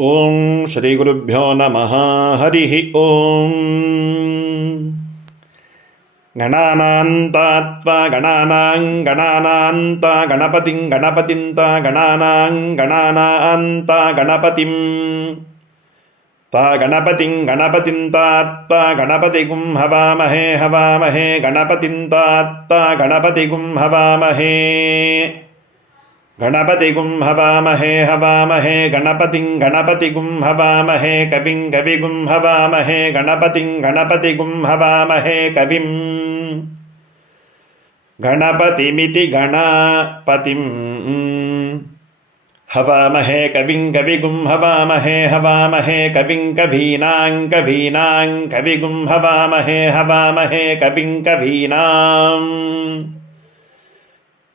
ॐ श्रीगुरुभ्यो नमः। हरिः ॐ। गणानान्तात्वा गणानां गणानान्त गणपतिं गणपतिं गणानां गणानान्त गणपतिं। ता गणपतिं गणपतिन्तात्ता गणपतिगुं हवामहे हवामहे। गणपतिन्तात्ता गणपतिगुं हवामहे। गणपतिगुं हवामहे हवामहे गणपतिं गणपतिगुं हवामहे कविं कविगुं हवामहे गणपतिं गणपतिगुं हवामहे कविम् गणपतिमिति गणापतिं हवामहे कविं कविगुं हवामहे हवामहे कविं कवीनां कवीनां कविगुं हवामहे हवामहे कविं कवीनाम्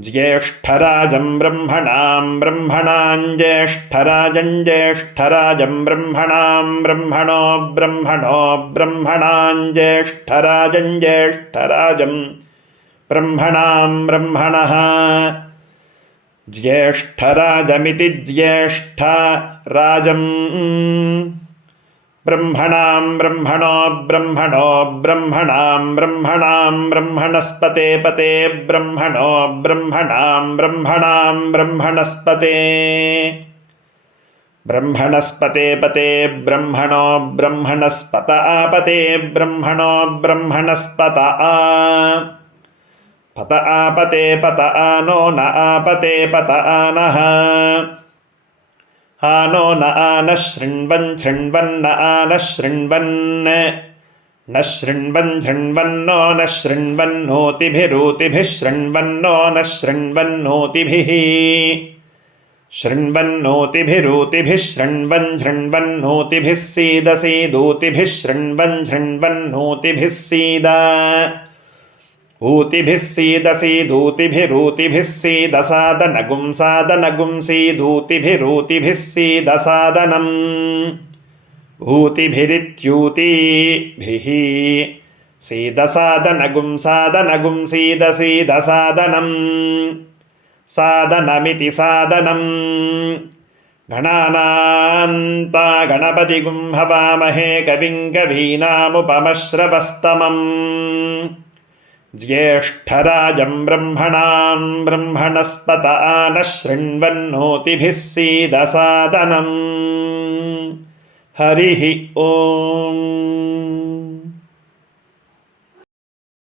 ज्येष्ठराजं ब्रह्मणां ब्रह्मणां ज्येष्ठराजं ज्येष्ठराजं ब्रह्मणां ब्रह्मणो ब्रह्मणो ब्रह्मणां ज्येष्ठराजं ज्येष्ठराजं ब्रह्मणां ब्रह्मणः। ज्येष्ठराजमिति ज्येष्ठराजम् ब्रह्मणां ब्रह्मणो ब्रह्मणो ब्रह्मणां ब्रह्मणां ब्रह्मणस्पते पते ब्रह्मणो ब्रह्मणां ब्रह्मणां ब्रह्मणस्पते ब्रह्मणस्पते पते ब्रह्मणो ब्रह्मणस्पत आपते ब्रह्मणो ब्रह्मणस्पत आ पत आपते पत आनो न आपते पत आनः आनो न आनः शृण्वन् शृण्वन्न आनः शृण्वन् न शृण्वन् शृण्वन्नो न शृण्वन्नोतिभिरूतिभिः शृण्वन्नो न शृण्वन्नोतिभिः शृण्वन्नोतिभिरूतिभिः शृण्वन् शृण्वन्नोतिभिः सीदसीदूतिभिः शृण्वन् शृण्वन्नोतिभिः सीद ऊतिभिः सीदसीदूतिभिरूतिभिः सीदसादनगुं सादनगुं सीदूतिभिरूतिभिः सीदसादनम् ऊतिभिरित्यूतिभिः सीदसादनगुं सादनगुं सीदसीदसादनम् सादनमिति सादनम् गणानान्ता गणपतिगुं हवामहे कविं कवीनामुपमश्रवस्तमम् ज्येष्ठराजं ब्रह्मणां ब्रह्मणस्पत आनः शृण्वन्नोतिभिः सीदसादनम् हरिः ॐ